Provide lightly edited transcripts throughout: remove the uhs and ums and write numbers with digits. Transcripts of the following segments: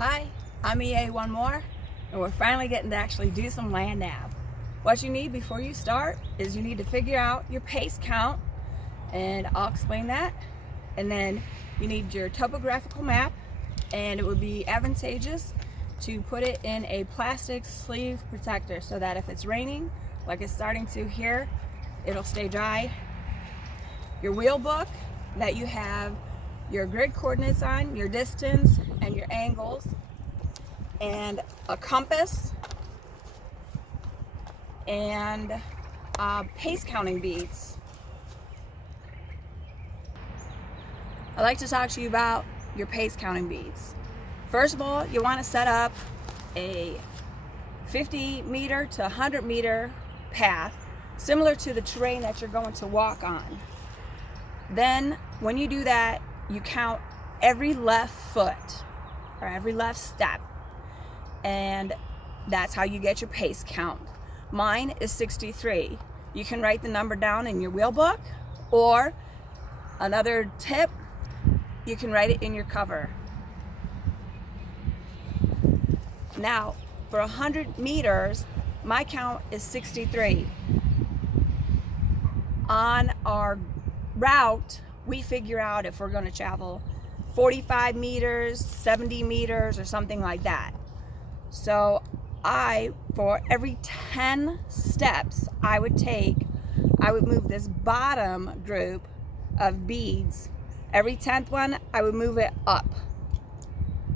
Hi, I'm EA One More, and we're finally getting to actually do some land nav. What you need before you start is you need to figure out your pace count, and I'll explain that. And then you need your topographical map, and it would be advantageous to put it in a plastic sleeve protector so that if it's raining, like it's starting to here, it'll stay dry. Your wheel book that you have your grid coordinates on, your distance and your angles, and a compass, and pace counting beads. I'd like to talk to you about your pace counting beads. First of all, you want to set up a 50 meter to 100 meter path similar to the terrain that you're going to walk on. Then when you do that, you count every left foot or every left step, and that's how you get your pace count. Mine is 63. You can write the number down in your wheel book, or another tip, you can write it in your cover. Now for 100 meters, my count is 63. On our route, we figure out if we're going to travel 45 meters, 70 meters, or something like that. So for every 10 steps I would move this bottom group of beads. Every 10th one, I would move it up.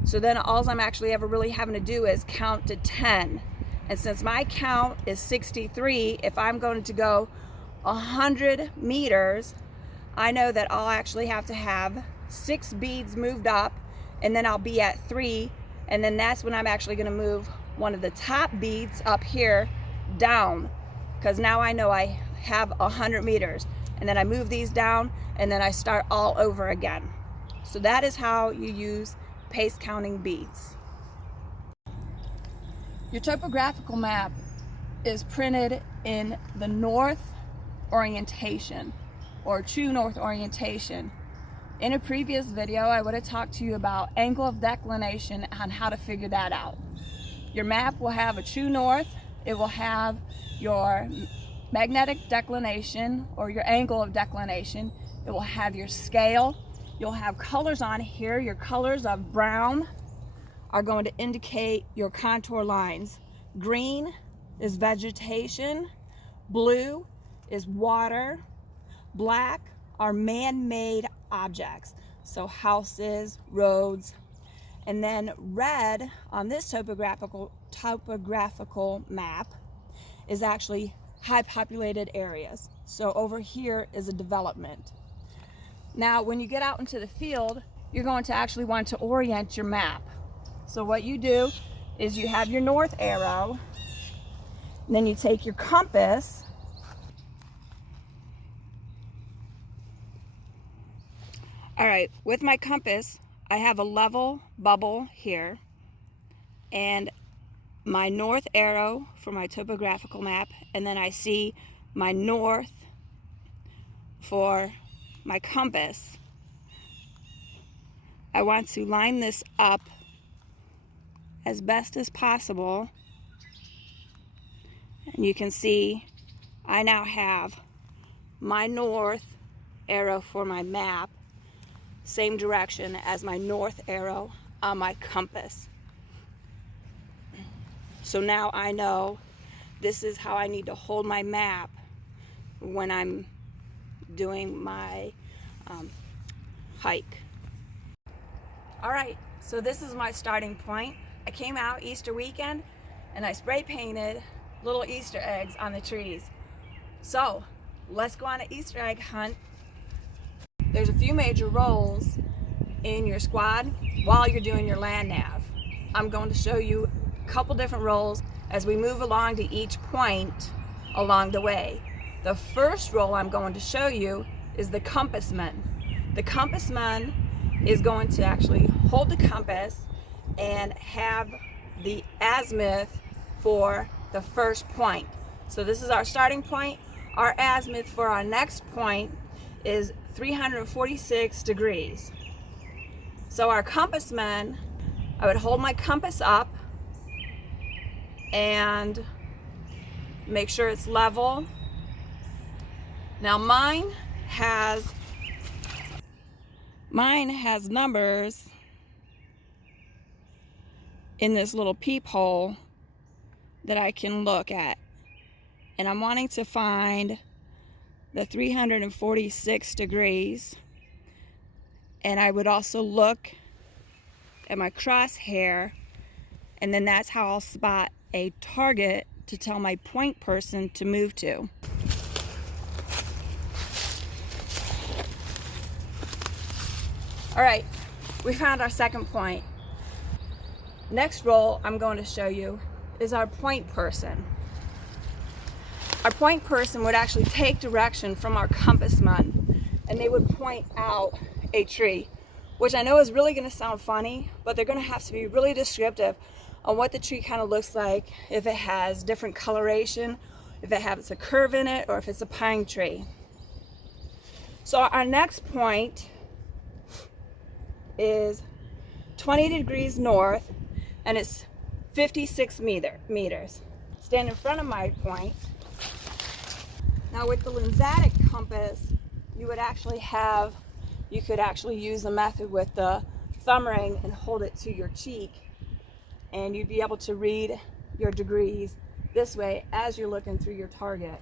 So then all I'm actually ever really having to do is count to 10. And since my count is 63, if I'm going to go 100 meters, I know that I'll actually have to have 6 beads moved up, and then I'll be at 3, and then that's when I'm actually going to move one of the top beads up here down, because now I know I have 100 meters, and then I move these down, and then I start all over again. So that is how you use pace counting beads. Your topographical map is printed in the north orientation, or true north orientation. In a previous video, I would have talked to you about angle of declination and how to figure that out. Your map will have a true north, it will have your magnetic declination or your angle of declination, it will have your scale, you'll have colors on here. Your colors of brown are going to indicate your contour lines. Green is vegetation, blue is water, black are man-made objects, so houses, roads, and then red on this topographical map is actually high populated areas. So over here is a development. Now when you get out into the field, you're going to actually want to orient your map. So what you do is you have your north arrow, and then you take your compass, all right, with my compass, I have a level bubble here, and my north arrow for my topographical map, and then I see my north for my compass. I want to line this up as best as possible, and you can see I now have my north arrow for my map same direction as my north arrow on my compass. So now I know this is how I need to hold my map when I'm doing my hike. All right, so this is my starting point. I came out Easter weekend and I spray painted little Easter eggs on the trees. So let's go on an Easter egg hunt. There's a few major roles in your squad while you're doing your land nav. I'm going to show you a couple different roles as we move along to each point along the way. The first role I'm going to show you is the compassman. The compassman is going to actually hold the compass and have the azimuth for the first point. So this is our starting point. Our azimuth for our next point is 346 degrees. So our compassman I would hold my compass up and make sure it's level. Now mine has numbers in this little peephole that I can look at, and I'm wanting to find the 346 degrees. And I would also look at my crosshair, and then that's how I'll spot a target to tell my point person to move to. All right, we found our second point. Next role I'm going to show you is our point person. Our point person would actually take direction from our compassman, and they would point out a tree, which I know is really going to sound funny, but they're going to have to be really descriptive on what the tree kind of looks like, if it has different coloration, if it has a curve in it, or if it's a pine tree. So our next point is 20 degrees north, and it's 56 meters. Stand in front of my point. Now with the lensatic compass, you could actually use a method with the thumb ring and hold it to your cheek, and you'd be able to read your degrees this way as you're looking through your target.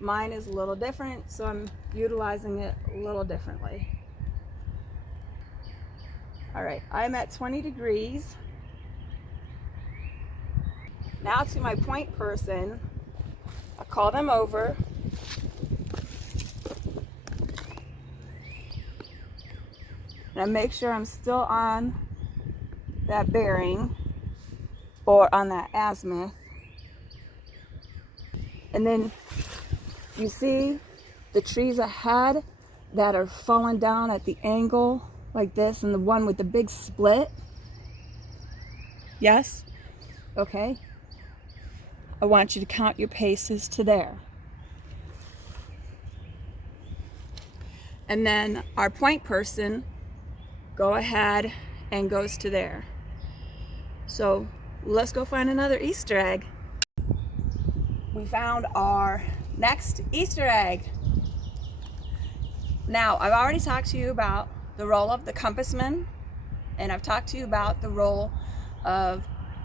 Mine is a little different, so I'm utilizing it a little differently. All right, I'm at 20 degrees. Now to my point person, I call them over. And I make sure I'm still on that bearing or on that azimuth. And then you see the trees ahead that are falling down at the angle like this, and the one with the big split. Yes? Okay. I want you to count your paces to there. And then our point person go ahead and goes to there. So let's go find another Easter egg. We found our next Easter egg. Now, I've already talked to you about the role of the compassman, and I've talked to you about the role of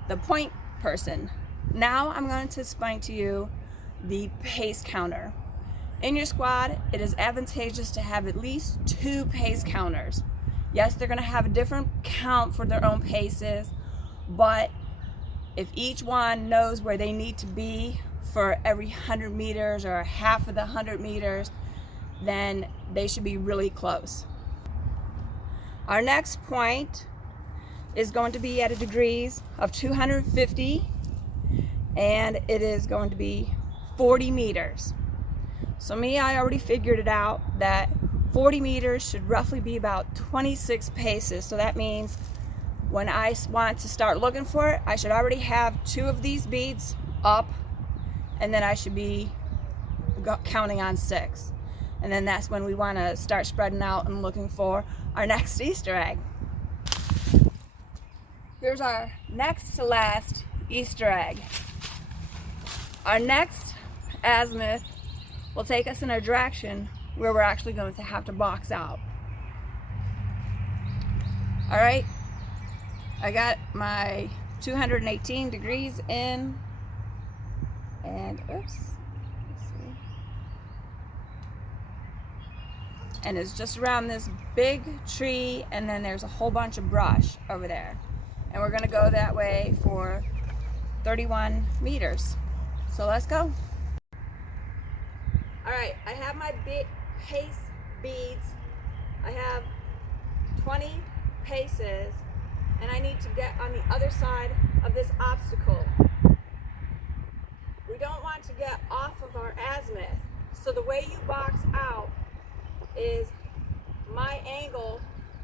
the point person. Now I'm going to explain to you the pace counter. In your squad, it is advantageous to have at least 2 pace counters. Yes, they're going to have a different count for their own paces, but if each one knows where they need to be for every 100 meters or half of the 100 meters, then they should be really close. Our next point is going to be at a degrees of 250, and it is going to be 40 meters. So I already figured it out that 40 meters should roughly be about 26 paces. So that means when I want to start looking for it, I should already have 2 of these beads up, and then I should be counting on 6. And then that's when we want to start spreading out and looking for our next Easter egg. Here's our next to last Easter egg. Our next azimuth will take us in a direction where we're actually going to have to box out. All right, I got my 218 degrees in, and oops, let's see. And it's just around this big tree, and then there's a whole bunch of brush over there. And we're gonna go that way for 31 meters. So let's go. All right, I have my pace beads. I have 20 paces, and I need to get on the other side of this obstacle. We don't want to get off of our azimuth. So the way you box out is my angle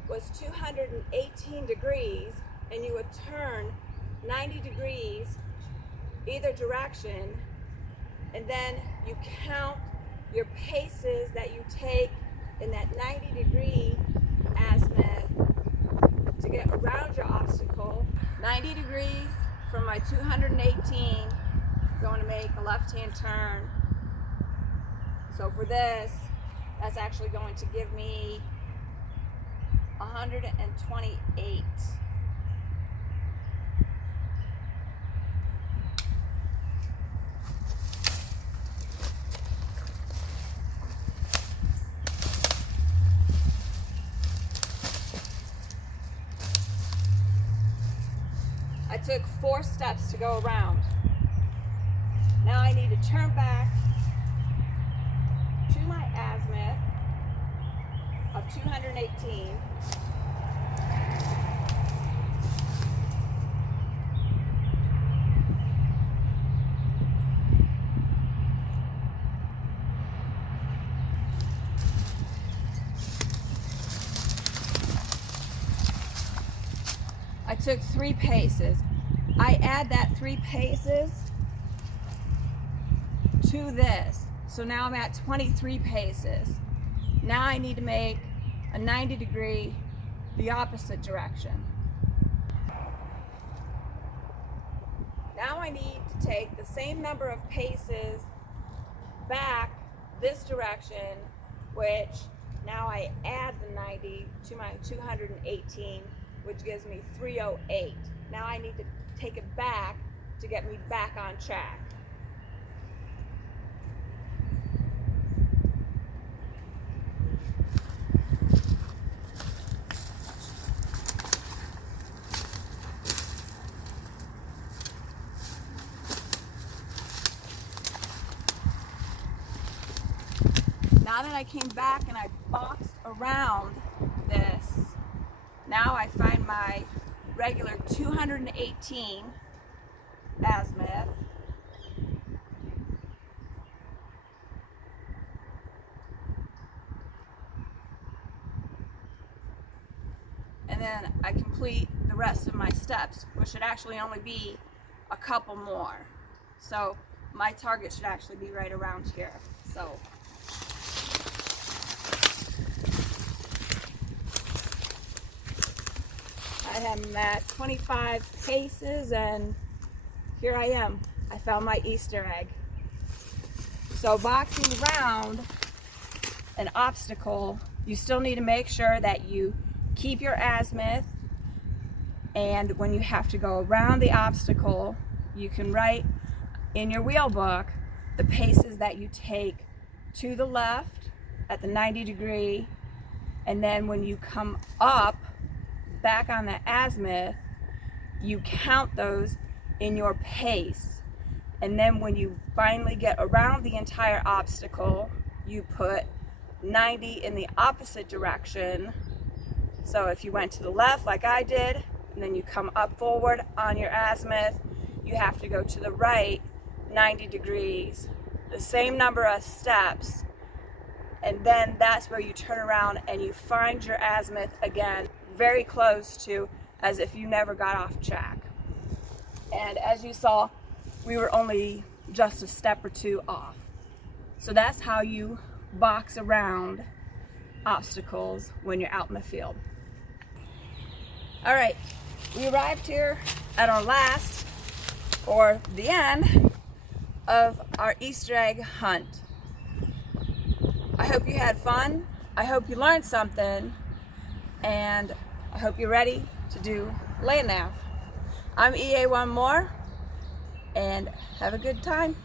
was 218 degrees, and you would turn 90 degrees either direction, and then you count your paces that you take in that 90-degree azimuth to get around your obstacle, 90 degrees from my 218, going to make a left-hand turn. So for this, that's actually going to give me 128. I took 4 steps to go around. Now I need to turn back to my azimuth of 218. I took 3 paces. I add that 3 paces to this. So now I'm at 23 paces. Now I need to make a 90 degree the opposite direction. Now I need to take the same number of paces back this direction, which now I add the 90 to my 218, which gives me 308. Now I need to take it back to get me back on track. Now that I came back and I boxed around this, now I find my regular 218 azimuth. And then I complete the rest of my steps, which should actually only be a couple more. So my target should actually be right around here. So I am at 25 paces and here I am. I found my Easter egg. So boxing around an obstacle, you still need to make sure that you keep your azimuth, and when you have to go around the obstacle, you can write in your wheel book the paces that you take to the left at the 90 degree, and then when you come up back on the azimuth, you count those in your pace, and then when you finally get around the entire obstacle, you put 90 in the opposite direction. So if you went to the left like I did, and then you come up forward on your azimuth, you have to go to the right 90 degrees, the same number of steps, and then that's where you turn around and you find your azimuth again, very close to as if you never got off track. And as you saw, we were only just a step or 2 off. So that's how you box around obstacles when you're out in the field. All right, we arrived here at our last, or the end, of our Easter egg hunt. I hope you had fun. I hope you learned something. And I hope you're ready to do land nav. I'm EA1 More, and have a good time.